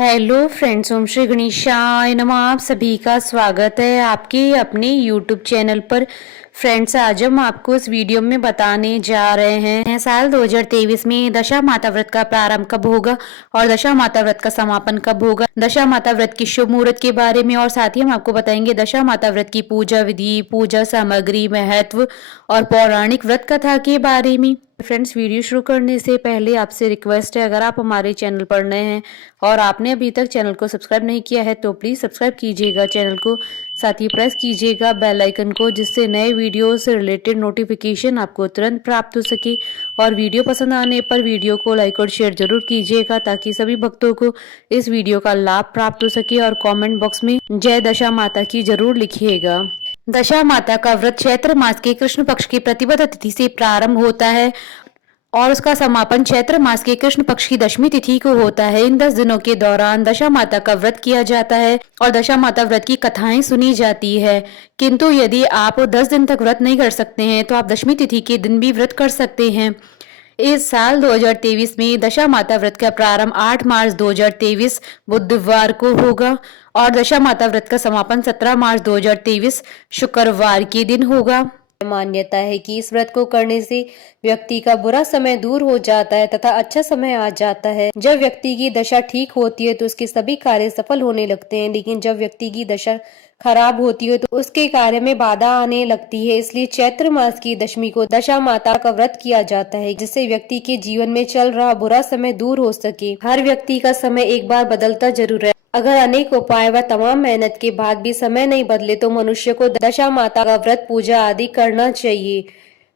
Hello friends, ओम श्री गणेशाय नमः। आप सभी का स्वागत है आपके अपने यूट्यूब चैनल पर। फ्रेंड्स, आज हम आपको इस वीडियो में बताने जा रहे हैं साल 2023 में दशा माता व्रत का प्रारंभ कब होगा और दशा माता व्रत का समापन कब होगा, दशा माता व्रत की शुभ मुहूर्त के बारे में, और साथ ही हम आपको बताएंगे दशा माता व्रत की पूजा विधि, पूजा सामग्री, महत्व और पौराणिक व्रत कथा के बारे में। फ्रेंड्स, वीडियो शुरू करने से पहले आपसे रिक्वेस्ट है, अगर आप हमारे चैनल पर नए हैं और आपने अभी तक चैनल को सब्सक्राइब नहीं किया है तो प्लीज़ सब्सक्राइब कीजिएगा चैनल को, साथ ही प्रेस कीजिएगा बेल आइकन को, जिससे नए वीडियो से रिलेटेड नोटिफिकेशन आपको तुरंत प्राप्त हो सके। और वीडियो पसंद आने पर वीडियो को लाइक और शेयर जरूर कीजिएगा ताकि सभी भक्तों को इस वीडियो का लाभ प्राप्त हो सके। और कमेंट बॉक्स में जय दशा माता की जरूर लिखिएगा। दशा माता का व्रत चैत्र मास के कृष्ण पक्ष की प्रतिपदा तिथि से प्रारंभ होता है और उसका समापन चैत्र मास के कृष्ण पक्ष की दशमी तिथि को होता है। इन 10 दिनों के दौरान दशा माता का व्रत किया जाता है और दशा माता व्रत की कथाएं सुनी जाती है। किंतु यदि आप 10 दिन तक व्रत नहीं कर सकते हैं तो आप दशमी तिथि के दिन भी व्रत कर सकते हैं। इस साल 2023 में दशा माता व्रत का प्रारंभ 8 मार्च 2023 बुधवार को होगा और दशा माता व्रत का समापन 17 मार्च 2023 शुक्रवार के दिन होगा। मान्यता है कि इस व्रत को करने से व्यक्ति का बुरा समय दूर हो जाता है तथा अच्छा समय आ जाता है। जब व्यक्ति की दशा ठीक होती है तो उसके सभी कार्य सफल होने लगते हैं, लेकिन जब व्यक्ति की दशा खराब होती है तो उसके कार्य में बाधा आने लगती है। इसलिए चैत्र मास की दशमी को दशा माता का व्रत किया जाता है, जिससे व्यक्ति के जीवन में चल रहा बुरा समय दूर हो सके। हर व्यक्ति का समय एक बार बदलता जरूर है। अगर अनेक उपाय व तमाम मेहनत के बाद भी समय नहीं बदले तो मनुष्य को दशा माता का व्रत पूजा आदि करना चाहिए।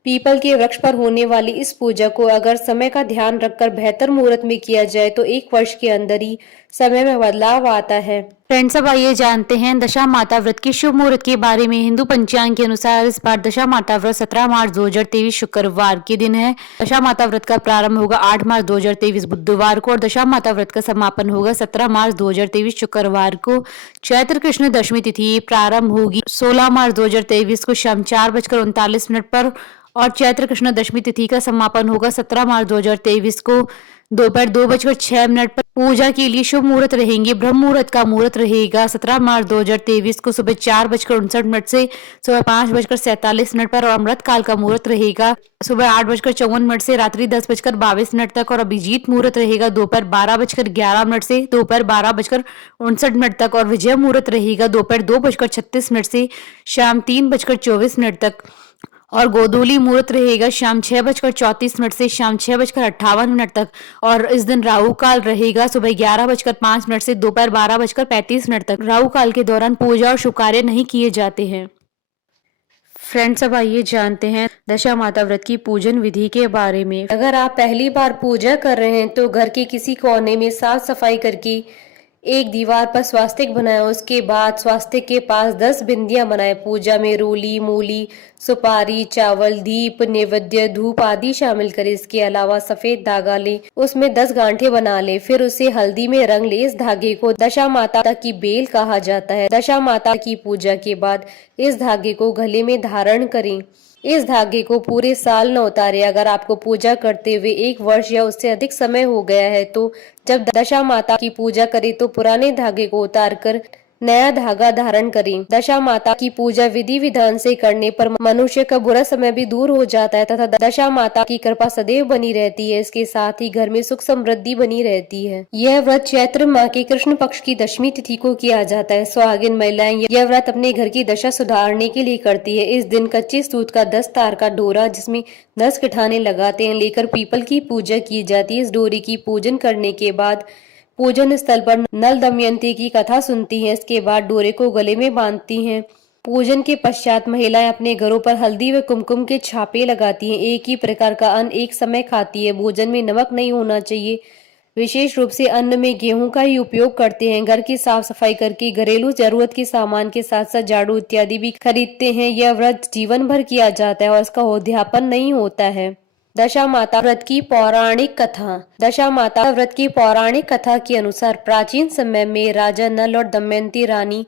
पीपल के वृक्ष पर होने वाली इस पूजा को अगर समय का ध्यान रखकर बेहतर मुहूर्त में किया जाए तो 1 वर्ष के अंदर ही समय में बदलाव आता है। फ्रेंड्स, अब आइए जानते हैं दशा माता व्रत की शुभ मुहूर्त के बारे में। हिंदू पंचांग के अनुसार इस बार दशा माता व्रत 17 मार्च 2023 शुक्रवार के दिन है। दशा माता व्रत का प्रारंभ होगा 8 मार्च 2023 बुधवार को और दशा माता व्रत का समापन होगा 17 मार्च 2023 शुक्रवार को। चैत्र कृष्ण दशमी तिथि प्रारंभ होगी 16 मार्च 2023 को शाम 4:39 पर और चैत्र कृष्ण दशमी तिथि का समापन होगा 17 मार्च 2023 को दोपहर 2:06 पर। पूजा के लिए शुभ मुहूर्त रहेंगे। ब्रह्म मुहूर्त का मुहूर्त रहेगा 17 मार्च 2023 को सुबह 4:59 से सुबह 5:47 पर और अमृत काल का मुहूर्त रहेगा सुबह 8:54 से रात्रि 10:22 तक और अभिजीत मुहूर्त रहेगा दोपहर 12:11 से दोपहर 12:59 तक और विजय मुहूर्त रहेगा दोपहर 2:36 से शाम 3:24 तक और गोधूली मुहूर्त रहेगा शाम 6:34 से शाम 6:58 तक और इस दिन राहु काल रहेगा सुबह 11:05 से दोपहर 12:35 तक। राहु काल के दौरान पूजा और शुभ कार्य नहीं किए जाते हैं। फ्रेंड्स, अब आइए जानते हैं दशा माता व्रत की पूजन विधि के बारे में। अगर आप पहली बार पूजा कर रहे हैं तो घर के किसी कोने में साफ सफाई करके एक दीवार पर स्वास्तिक बनाए। उसके बाद स्वास्तिक के पास 10 बिंदियां बनाए। पूजा में रोली, मूली, सुपारी, चावल, दीप, नैवेद्य, धूप आदि शामिल करें। इसके अलावा सफेद धागा ले, उसमें 10 गांठें बना ले, फिर उसे हल्दी में रंग ले। इस धागे को दशा माता की बेल कहा जाता है। दशा माता की पूजा के बाद इस धागे को गले में धारण करें। इस धागे को पूरे साल न उतारे। अगर आपको पूजा करते हुए 1 वर्ष या उससे अधिक समय हो गया है तो जब दशा माता की पूजा करें तो पुराने धागे को उतारकर नया धागा धारण करें। दशा माता की पूजा विधि विधान से करने पर मनुष्य का बुरा समय भी दूर हो जाता है तथा दशा माता की कृपा सदैव बनी रहती है। इसके साथ ही घर में सुख समृद्धि बनी रहती है। यह व्रत चैत्र माह के कृष्ण पक्ष की दशमी तिथि को किया जाता है। सुहागिन महिलाएं यह व्रत अपने घर की दशा सुधारने के लिए करती है। इस दिन कच्चे सूत का 10 तार का डोरा जिसमें 10 किठाने लगाते हैं लेकर पीपल की पूजा की जाती है। इस डोरे की पूजन करने के बाद पूजन स्थल पर नल दमयंती की कथा सुनती हैं। इसके बाद डोरे को गले में बांधती हैं। पूजन के पश्चात महिलाएं अपने घरों पर हल्दी व कुमकुम के छापे लगाती हैं। एक ही प्रकार का अन्न एक समय खाती है। भोजन में नमक नहीं होना चाहिए। विशेष रूप से अन्न में गेहूं का ही उपयोग करते हैं। घर की साफ सफाई करके घरेलू जरूरत के सामान के साथ साथ झाड़ू इत्यादि भी खरीदते हैं। यह व्रत जीवन भर किया जाता है और इसका उद्यापन नहीं होता है। दशा माता व्रत की पौराणिक कथा। दशा माता व्रत की पौराणिक कथा के अनुसार प्राचीन समय में राजा नल और दमयंती रानी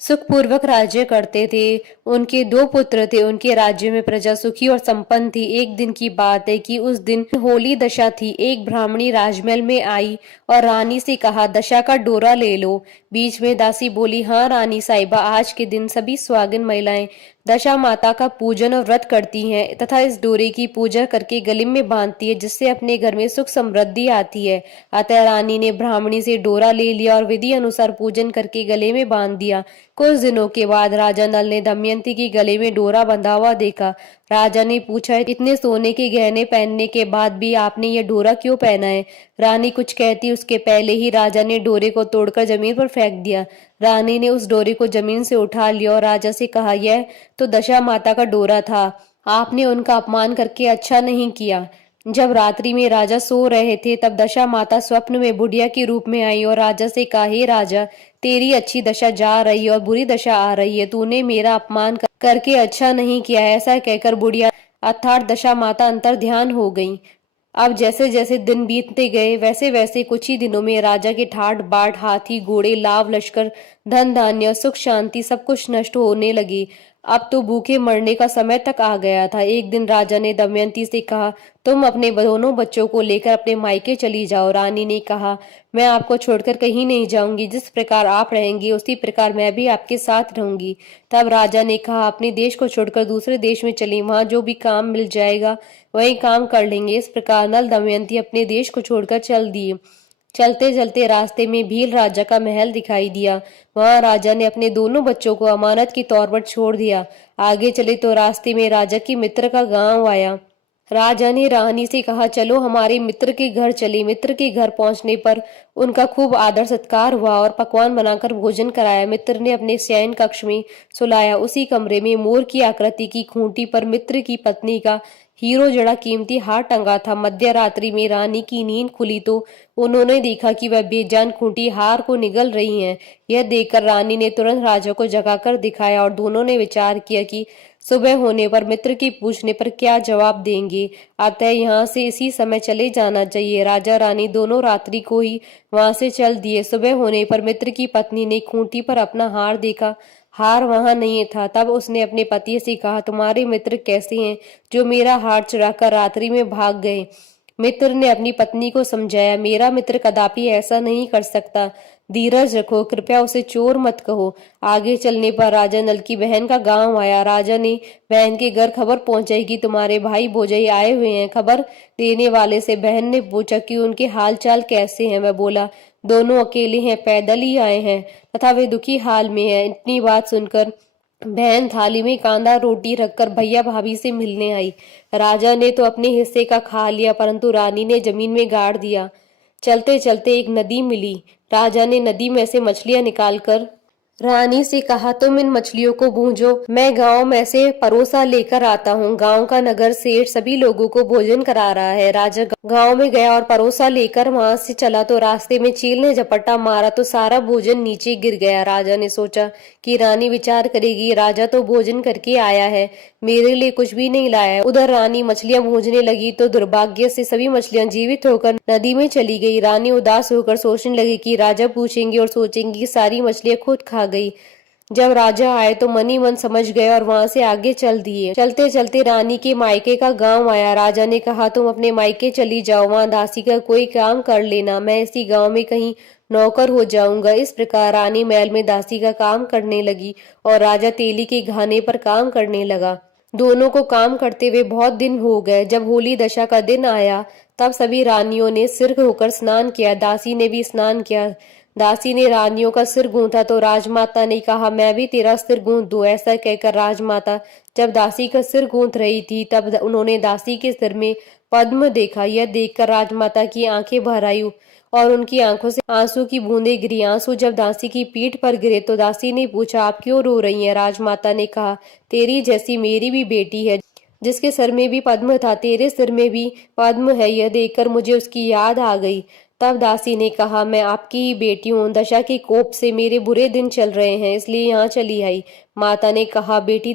सुखपूर्वक राज्य करते थे। उनके 2 पुत्र थे। उनके राज्य में प्रजा सुखी और संपन्न थी। एक दिन की बात है कि उस दिन होली दशा थी। एक ब्राह्मणी राजमहल में आई और रानी से कहा, दशा का डोरा ले लो। बीच में दासी बोली, हाँ रानी साहिबा, आज के दिन सभी सुहागिन महिलाएं दशा माता का पूजन और व्रत करती हैं तथा इस डोरे की पूजा करके गले में बांधती है, जिससे अपने घर में सुख समृद्धि आती है। अतः रानी ने ब्राह्मणी से डोरा ले लिया और विधि अनुसार पूजन करके गले में बांध दिया। कुछ दिनों के बाद राजा नल ने दमयंती के गले में डोरा बंधा हुआ देखा। राजा ने पूछा, इतने सोने के गहने पहनने के बाद भी आपने ये डोरा क्यों पहना है? रानी कुछ कहती उसके पहले ही राजा ने डोरे को तोड़कर जमीन पर फेंक दिया। रानी ने उस डोरे को जमीन से उठा लिया और राजा से कहा, यह तो दशा माता का डोरा था। आपने उनका अपमान करके अच्छा नहीं किया। जब रात्रि में राजा सो रहे थे तब दशा माता स्वप्न में बुढ़िया के रूप में आई और राजा से कहा, हे राजा, तेरी अच्छी दशा जा रही है और बुरी दशा आ रही है। तूने मेरा अपमान करके अच्छा नहीं किया है। ऐसा कहकर बुढ़िया अर्थात दशा माता अंतर ध्यान हो गई। अब जैसे जैसे दिन बीतते गए वैसे वैसे कुछ ही दिनों में राजा के ठाट बाट, हाथी घोड़े, लाव लश्कर, धन धान्य, सुख शांति सब कुछ नष्ट होने लगे। अब तो भूखे मरने का समय तक आ गया था। एक दिन राजा ने दमयंती से कहा, तुम अपने दोनों बच्चों को लेकर अपने मायके चली जाओ। रानी ने कहा, मैं आपको छोड़कर कहीं नहीं जाऊंगी। जिस प्रकार आप रहेंगी उसी प्रकार मैं भी आपके साथ रहूंगी। तब राजा ने कहा, अपने देश को छोड़कर दूसरे देश में चली, वहां जो भी काम मिल जाएगा वही काम कर लेंगे। इस प्रकार नल दमयंती अपने देश को छोड़कर चल दिए। चलते चलते रास्ते में भील राजा का महल दिखाई दिया। वहां राजा ने अपने दोनों बच्चों को अमानत के तौर पर छोड़ दिया। आगे चले तो रास्ते में राजा की मित्र का गांव आया। राजा ने रानी से कहा, चलो हमारे मित्र के घर चले। मित्र के घर पहुंचने पर उनका खूब आदर सत्कार हुआ और पकवान बनाकर भोजन कराया। मित्र ने अपने शयन कक्ष में सुलाया। उसी कमरे में मोर की आकृति की खूंटी पर मित्र की पत्नी का हीरो जड़ा कीमती हार टंगा था। मध्य रात्रि में रानी की नींद खुली तो उन्होंने देखा कि वह बेजान खूंटी हार को निगल रही है। यह देखकर रानी ने तुरंत राजा को जगाकर दिखाया और दोनों ने विचार किया कि सुबह होने पर मित्र के पूछने पर क्या जवाब देंगे। अतः यहाँ से इसी समय चले जाना चाहिए। राजा रानी दोनों रात्रि को ही वहां से चल दिए। सुबह होने पर मित्र की पत्नी ने खूंटी पर अपना हार देखा। हार वहां नहीं था। तब उसने अपने पति से कहा, तुम्हारे मित्र कैसे हैं जो मेरा हार चुराकर रात्रि में भाग गए? मित्र ने अपनी पत्नी को समझाया, मेरा मित्र कदापि ऐसा नहीं कर सकता। धीरज रखो, कृपया उसे चोर मत कहो। आगे चलने पर राजा नल की बहन का गांव आया। राजा ने बहन के घर खबर पहुंचाई कि तुम्हारे भाई भोजाई आए हुए हैं। खबर देने वाले से बहन ने पूछा कि उनके हाल चाल कैसे हैं। वह बोला, दोनों अकेले हैं, पैदल ही आए हैं तथा वे दुखी हाल में हैं। इतनी बात सुनकर बहन थाली में कांदा रोटी रखकर भैया भाभी से मिलने आई। राजा ने तो अपने हिस्से का खा लिया, परंतु रानी ने जमीन में गाड़ दिया। चलते चलते एक नदी मिली। राजा ने नदी में से मछलियां निकालकर रानी से कहा, तुम इन मछलियों को भूंजो, मैं गांव में से परोसा लेकर आता हूँ। गांव का नगर सेठ सभी लोगों को भोजन करा रहा है। राजा गांव में गया और परोसा लेकर वहां से चला तो रास्ते में चील ने झपट्टा मारा तो सारा भोजन नीचे गिर गया। राजा ने सोचा कि रानी विचार करेगी, राजा तो भोजन करके आया है, मेरे लिए कुछ भी नहीं लाया। उधर रानी मछलियां भूंजने लगी तो दुर्भाग्य से सभी मछलियां जीवित होकर नदी में चली गई। रानी उदास होकर सोचने लगी कि राजा पूछेंगे और सोचेंगे कि सारी मछलियां खुद खा गई। जब राजा आए तो मन ही मन समझ गए और वहां से आगे चल दिए। चलते चलते रानी के मायके का गांव आया। राजा ने कहा, तुम अपने मायके चली जाओ, वहां दासी का कोई काम कर लेना, मैं इसी गांव में कहीं नौकर हो जाऊंगा। इस प्रकार रानी महल में दासी का काम करने लगी और राजा तेली के घाने पर काम करने लगा। दोनों को काम करते हुए बहुत दिन हो गए। जब होली दशा का दिन आया तब सभी रानियों ने सिर होकर स्नान किया। दासी ने भी स्नान किया। दासी ने रानियों का सिर गूंथा तो राजमाता ने कहा, मैं भी तेरा सिर गूंथ दूं। ऐसा कहकर राजमाता जब दासी का सिर गूंथ रही थी तब उन्होंने दासी के सिर में पद्म देखा। यह देखकर राजमाता की आंखें भर आई और उनकी आंखों से आंसू की बूंदें गिरी। आंसू जब दासी की पीठ पर गिरे तो दासी ने पूछा, आप क्यों रो रही हैं? राजमाता ने कहा, तेरी जैसी मेरी भी बेटी है जिसके सिर में भी पद्म था, तेरे सिर में भी पद्म है। यह देखकर मुझे उसकी याद आ गई। तब दासी ने कहा, मैं आपकी ही बेटी हूँ, दशा के कोप से मेरे बुरे दिन चल रहे हैं इसलिए यहाँ चली आई। माता ने कहा, बेटी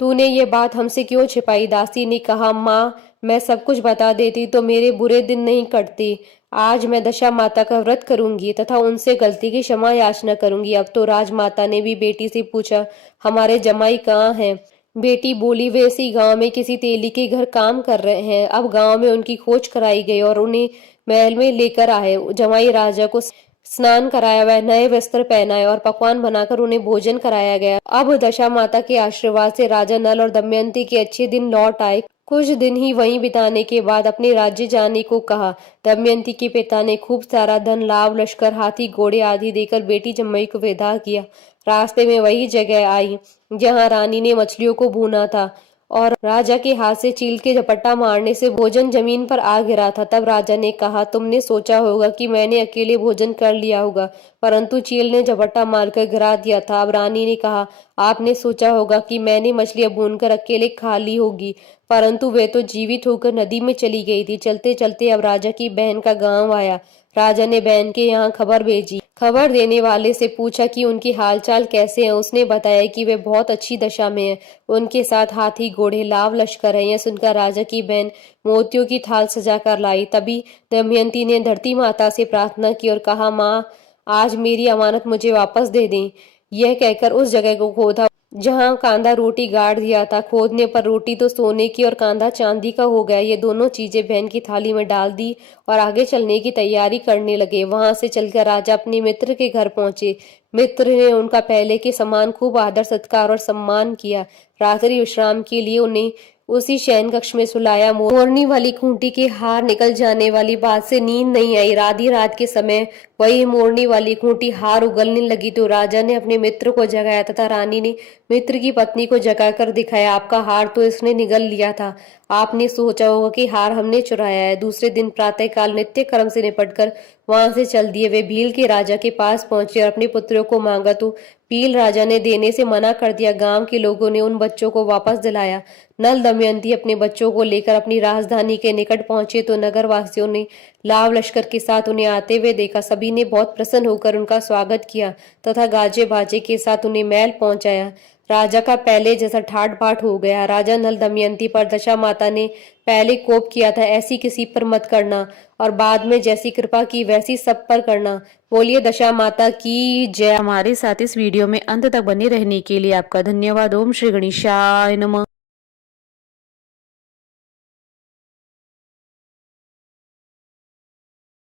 तूने ये बात हमसे क्यों छिपाई? दासी ने कहा, माँ मैं सब कुछ बता देती तो मेरे बुरे दिन नहीं कटते। आज मैं दशा माता का व्रत करूंगी तथा उनसे गलती की क्षमा याचना करूंगी। अब तो राजमाता ने भी बेटी से पूछा, हमारे जमाई कहाँ हैं? बेटी बोली, वे इसी गांव में किसी तेली के घर काम कर रहे हैं। अब गांव में उनकी खोज कराई गई और उन्हें महल में लेकर आए। जमाई राजा को स्नान कराया, वह नए वस्त्र पहनाए और पकवान बनाकर उन्हें भोजन कराया गया। अब दशा माता के आशीर्वाद से राजा नल और दमयंती के अच्छे दिन लौट आए। कुछ दिन ही वहीं बिताने के बाद अपने राज्य जाने को कहा। दमयंती के पिता ने खूब सारा धन, लाव, लश्कर, हाथी, घोड़े आदि देकर बेटी जम्मई को विदा किया। रास्ते में वही जगह आई जहाँ रानी ने मछलियों को भूना था और राजा के हाथ से चील के झपट्टा मारने से भोजन जमीन पर आ गिरा था। तब राजा ने कहा, तुमने सोचा होगा कि मैंने अकेले भोजन कर लिया होगा, परंतु चील ने झपट्टा मारकर गिरा दिया था। अब रानी ने कहा, आपने सोचा होगा कि मैंने मछलियां भूनकर अकेले खा ली होगी, परंतु वे तो जीवित होकर नदी में चली गई थी। चलते चलते अब राजा की बहन का गांव आया। राजा ने बहन के यहाँ खबर भेजी। खबर देने वाले से पूछा कि उनकी हालचाल कैसे हैं। उसने बताया कि वे बहुत अच्छी दशा में हैं। उनके साथ हाथी, घोड़े, लाव, लश्कर है। यह सुनकर राजा की बहन मोतियों की थाल सजा कर लाई। तभी दमयंती ने धरती माता से प्रार्थना की और कहा, माँ, आज मेरी अमानत मुझे वापस दे दें। यह कहकर उस जगह को खोदा जहाँ कांधा रोटी गाड़ दिया था। खोदने पर रोटी तो सोने की और कांधा चांदी का हो गया। ये दोनों चीजें बहन की थाली में डाल दी और आगे चलने की तैयारी करने लगे। वहां से चलकर राजा अपने मित्र के घर पहुंचे। मित्र ने उनका पहले के समान खूब आदर सत्कार और सम्मान किया। रात्रि विश्राम के लिए उन्हें उसी शयन कक्ष में सुलाया। मोरनी वाली खूंटी के हार निकल जाने वाली बात से नींद नहीं आई। आधी रात के समय वही मोरनी वाली खूंटी हार उगलने लगी तो राजा ने अपने मित्र को जगाया तथा रानी ने मित्र की पत्नी को जगाकर दिखाया, आपका हार तो इसने निगल लिया था। आपने सोचा होगा कि हार हमने चुराया है। दूसरे दिन प्रातःकाल नित्य कर्म से निपटकर वहां से चल दिए। वे भील के राजा के पास पहुंचे और अपने पुत्रों को मांगा तो भील राजा ने देने से मना कर दिया। गांव के लोगों ने उन बच्चों को वापस दिलाया। नल दमयंती अपने बच्चों को लेकर अपनी राजधानी के निकट पहुंचे तो नगर वासियों ने लाव लश्कर के साथ उन्हें आते हुए देखा। सभी ने बहुत प्रसन्न होकर उनका स्वागत किया तथा गाजे बाजे के साथ उन्हें महल पहुंचाया। राजा का पहले जैसा ठाट बाट हो गया। राजा नल दमयंती पर दशा माता ने पहले कोप किया था, ऐसी किसी पर मत करना, और बाद में जैसी कृपा की वैसी सब पर करना। बोलिए दशा माता की जय। हमारे साथ इस वीडियो में अंत तक बने रहने के लिए आपका धन्यवाद। ओम श्री गणेशाय नमः।